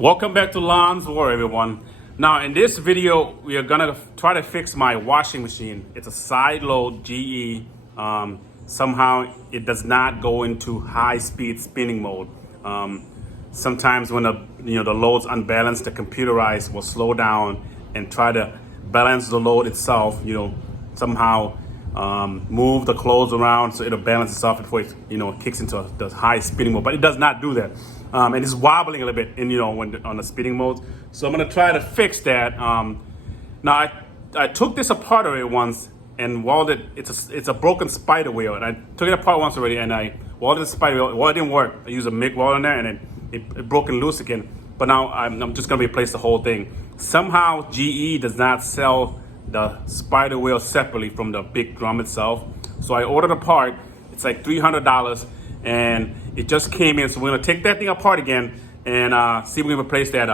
Welcome back to Lon's War, everyone. Now, in this video, we are gonna try to fix my washing machine. It's a side-load GE. Somehow, it does not go into high-speed spinning mode. Sometimes when the load's unbalanced, the computerized will slow down and try to balance the load itself. Somehow move the clothes around so it'll balance itself before it kicks into the high spinning mode. But it does not do that, and it's wobbling a little bit when on the spinning mode. So I'm gonna try to fix that. Now I took this apart already once and welded. It's a broken spider wheel, and I took it apart once already and I welded the spider wheel. Well, it didn't work. I used a MIG welder in there and it broke and loose again. But now I'm just gonna replace the whole thing. Somehow GE does not sell the spider wheel separately from the big drum itself. So I ordered a part. It's like $300 and it just came in. So we're gonna take that thing apart again and see if we can replace that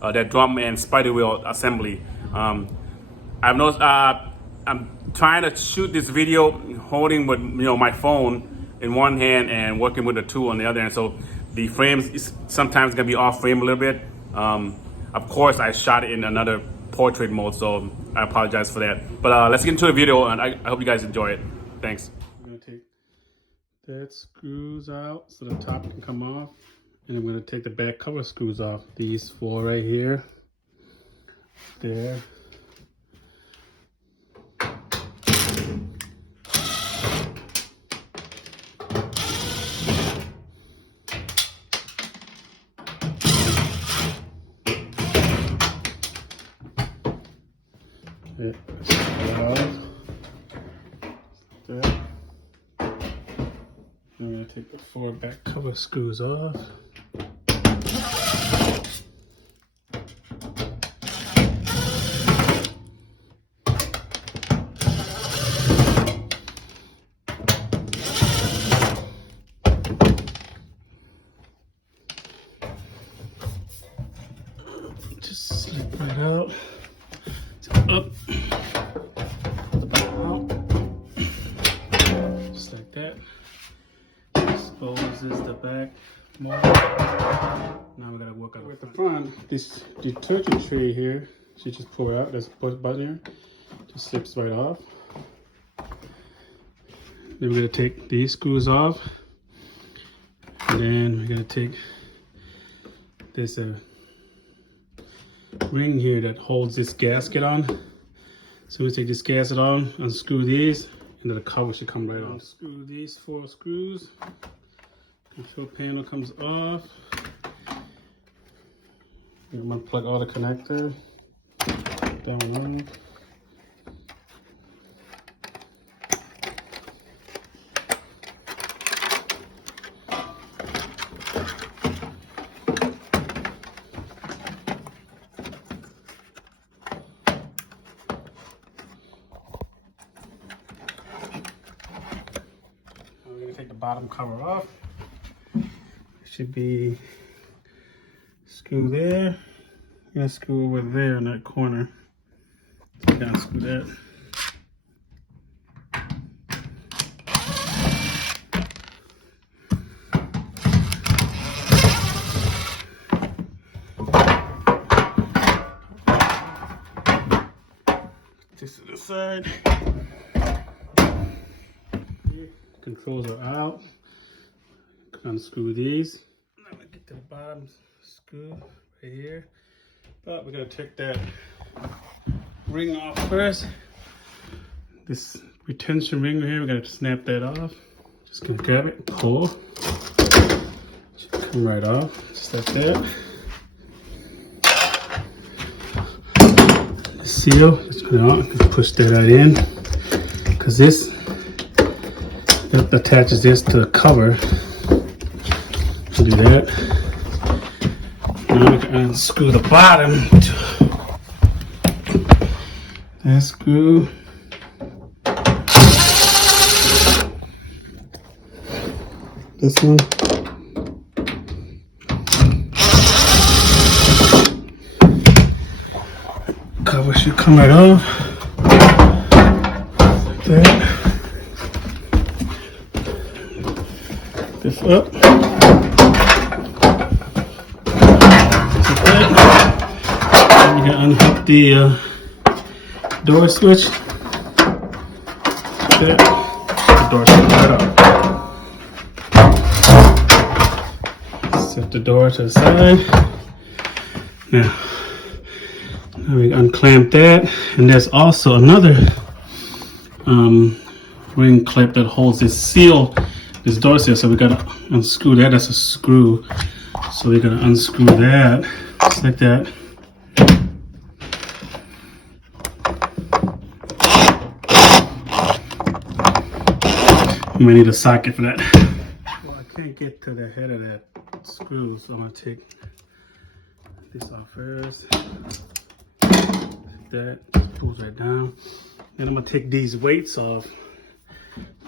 that drum and spider wheel assembly. I've noticed I'm trying to shoot this video holding with my phone in one hand and working with the tool on the other hand. So the frames is sometimes gonna be off frame a little bit. Of course, I shot it in another portrait mode, so I apologize for that. But let's get into the video, and I hope you guys enjoy it. Thanks. I'm gonna take that screws out so the top can come off, and I'm gonna take the back cover screws off. These four right here, there. I'm going to take the four back cover screws off. Just slip right out. Up, out, just like that. Exposes the back more. Now we gotta work on with the front. This detergent tray here, you just pull it out. There's a push button here. Just slips right off. Then we're gonna take these screws off, and then we're gonna take this ring here that holds this gasket on. So we take this gasket on, unscrew these, and then the cover should come right on. Unscrew these four screws. Control panel comes off. I'm gonna plug all the connector. That one on. We're gonna take the bottom cover off. Should be screw there. I'm gonna screw over there in that corner. So you gotta screw that. This to the side. Controls are out. Unscrew these. I'm gonna get to the bottom screw right here. But we're gonna take that ring off first. This retention ring right here, we're gonna snap that off. Just gonna grab it, pull. Should come right off, just like that. The seal, just push that right in. Cause this attaches this to the cover. Do that. Now we can unscrew the bottom. That screw. This one. Cover should come right off. Like that. This up. unhook the door switch. There. The door switch right up. Set the door to the side. Now we unclamp that, and there's also another ring clip that holds this seal, this door seal. So we gotta unscrew that. That's a screw. So we gotta unscrew that, just like that. We may need a socket for that. Well, I can't get to the head of that screw, so I'm gonna take this off first. That pulls right down. Then I'm gonna take these weights off.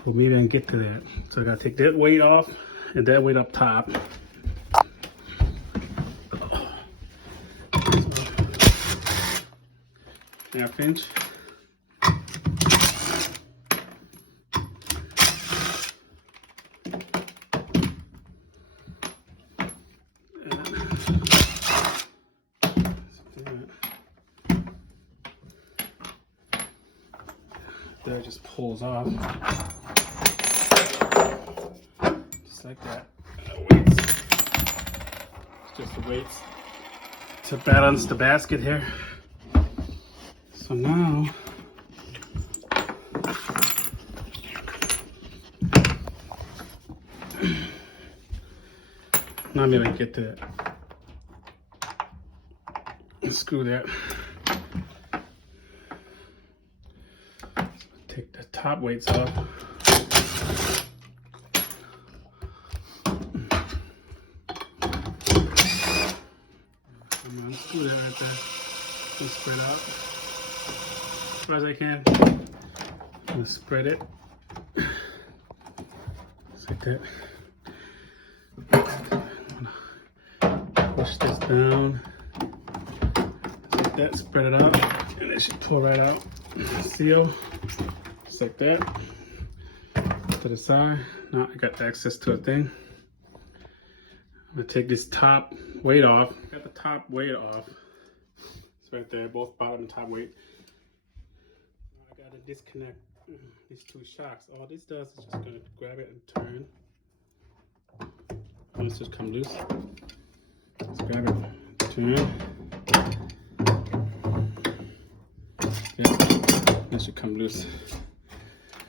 Well, maybe I can get to that. So I gotta take that weight off and that weight up top. Half inch. That just pulls off, just like that. Weights. It's just the weights to balance the basket here. So now maybe I get to that. Screw that. Take the top weights off. I'm gonna unscrew that right there. Just spread out as far as I can. I'm gonna spread it. Just like that. I'm gonna push this down. Just like that. Spread it out, and it should pull right out. Seal. Just like that, to the side. Now I got access to a thing. I'm gonna take this top weight off. Got the top weight off. It's right there, both bottom and top weight. Now I gotta disconnect these two shocks. All this does is just gonna grab it and turn. And it's just come loose. Just grab it, turn. Yeah, that should come loose.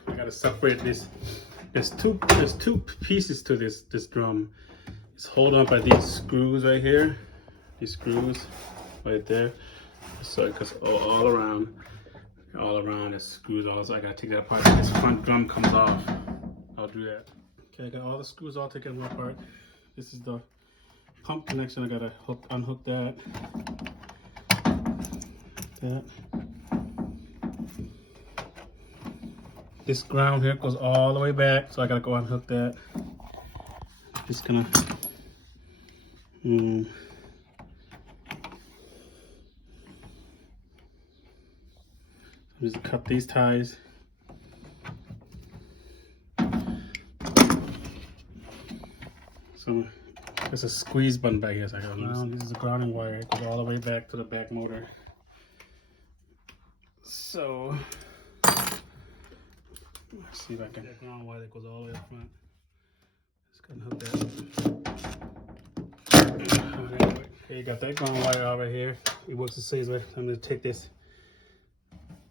I gotta separate this. There's two pieces to this drum. It's held on by these screws right here. These screws right there. So it goes all around the screws. Also, I gotta take that apart. This front drum comes off. I'll do that. Okay, I got all the screws all taken apart. This is the pump connection. I gotta unhook that. This ground here goes all the way back, so I gotta go unhook that. Just gonna just cut these ties. So there's a squeeze button back here, so I gotta loosen. This is a grounding wire. It goes all the way back to the back motor. So let's see if I can. That ground wire that goes all the way up front. Just gonna hook that. Okay, you got that ground wire over here. It works the same way. I'm gonna take this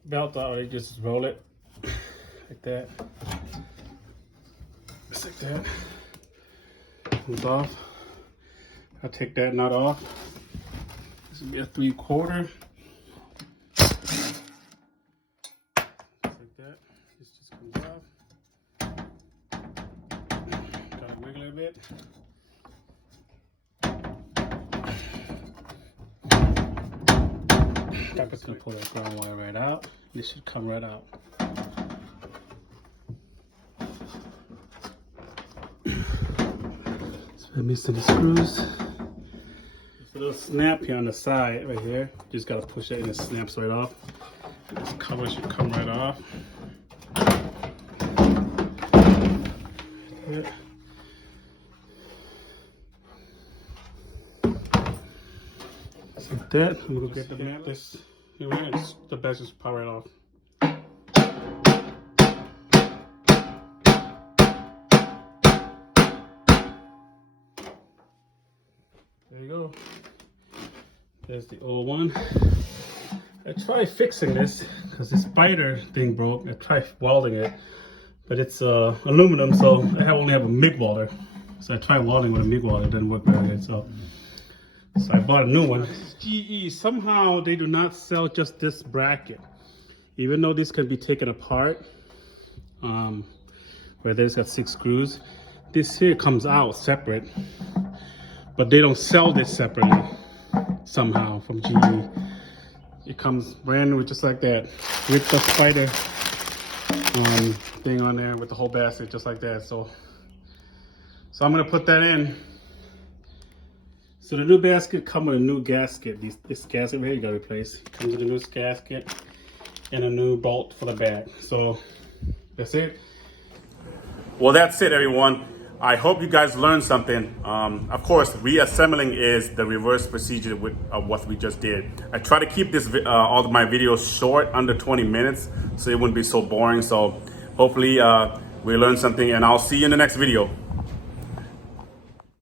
belt out and just roll it like that. Just like that. Comes off. I'll take that nut off. This will be a 3/4. Just like that. This just comes off. Gotta wiggle it a bit. I'm just gonna pull that ground wire right out. This should come right out. So I'm missing the screws. There's a little snap here on the side right here. Just gotta push it and it snaps right off. This cover should come right off. Right. So Like that. I'm gonna get this. The best is power it off. There you go. There's the old one. I tried fixing this because the spider thing broke. I tried welding it, but it's aluminum, so I only have a MIG welder. So I tried welding with a MIG welder, it didn't work very good. So I bought a new one. GE, somehow they do not sell just this bracket. Even though this can be taken apart, where there's got 6 screws, this here comes out separate, but they don't sell this separately somehow from GE. It comes brand new just like that, with the spider thing on there, with the whole basket just like that. So I'm gonna put that in. So the new basket comes with a new gasket. This gasket right here you gotta replace. It comes with a new gasket and a new bolt for the back. So that's it. Well, that's it, everyone. I hope you guys learned something. Of course, reassembling is the reverse procedure of what we just did. I try to keep this all of my videos short, under 20 minutes, so it wouldn't be so boring. So hopefully we learned something, and I'll see you in the next video.